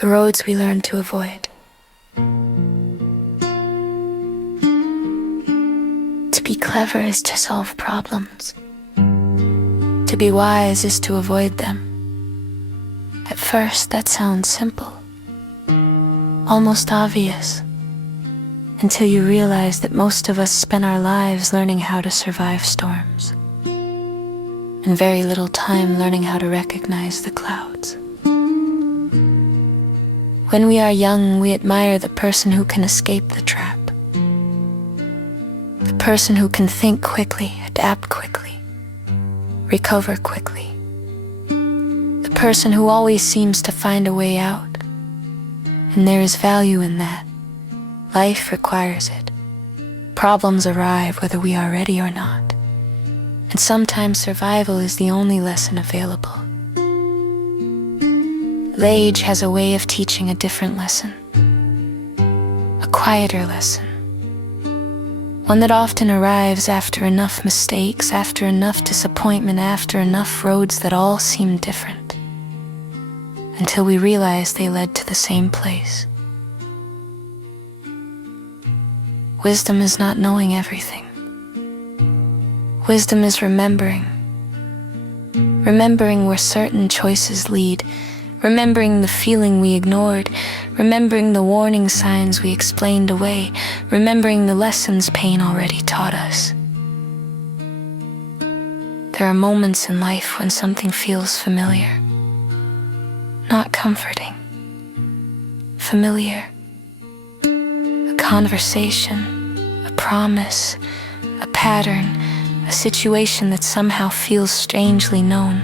the roads we learn to avoid. To be clever is to solve problems. To be wise is to avoid them. At first, that sounds simple, almost obvious, until you realize that most of us spend our lives learning how to survive storms, and very little time learning how to recognize the clouds. When we are young, we admire the person who can escape the trap, the person who can think quickly, adapt quickly, recover quickly, the person who always seems to find a way out. And there is value in that. Life requires it. Problems arrive whether we are ready or not. And sometimes survival is the only lesson available. Age has a way of teaching a different lesson, a quieter lesson, one that often arrives after enough mistakes, after enough disappointment, after enough roads that all seem different, until we realize they led to the same place. Wisdom is not knowing everything. Wisdom is remembering where certain choices lead, remembering the feeling we ignored, remembering the warning signs we explained away, remembering the lessons pain already taught us. There are moments in life when something feels familiar, not comforting, familiar. A conversation, a promise, a pattern, a situation that somehow feels strangely known.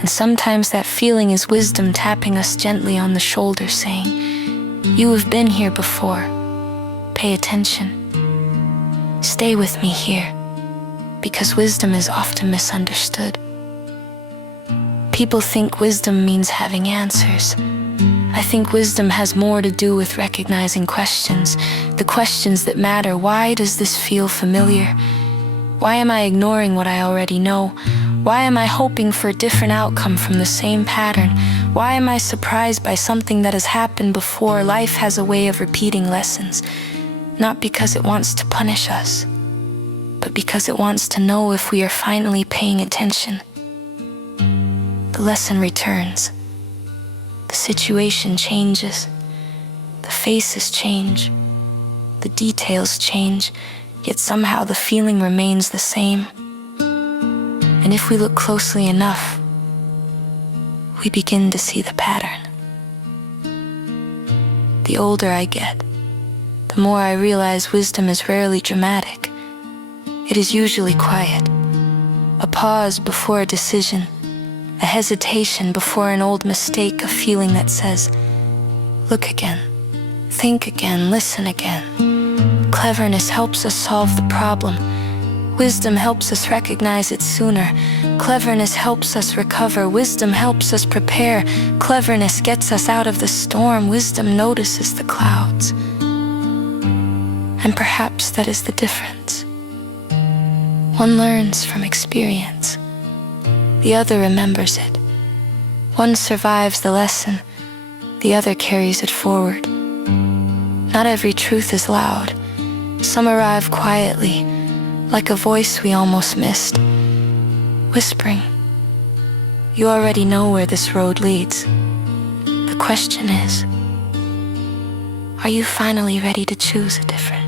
And sometimes that feeling is wisdom tapping us gently on the shoulder, saying, "You have been here before. Pay attention. Stay with me here," because wisdom is often misunderstood. People think wisdom means having answers. I think wisdom has more to do with recognizing questions, the questions that matter. Why does this feel familiar? Why am I ignoring what I already know? Why am I hoping for a different outcome from the same pattern? Why am I surprised by something that has happened before? Life has a way of repeating lessons, not because it wants to punish us, but because it wants to know if we are finally paying attention. The lesson returns. The situation changes. The faces change. The details change, yet somehow the feeling remains the same. And if we look closely enough, we begin to see the pattern. The older I get, the more I realize wisdom is rarely dramatic. It is usually quiet. A pause before a decision, a hesitation before an old mistake, a feeling that says, "Look again, think again, listen again." Cleverness helps us solve the problem. Wisdom helps us recognize it sooner. Cleverness helps us recover. Wisdom helps us prepare. Cleverness gets us out of the storm. Wisdom notices the clouds. And perhaps that is the difference. One learns from experience. The other remembers it. One survives the lesson. The other carries it forward. Not every truth is loud. Some arrive quietly, like a voice we almost missed, whispering, "You already know where this road leads." The question is, are you finally ready to choose a different?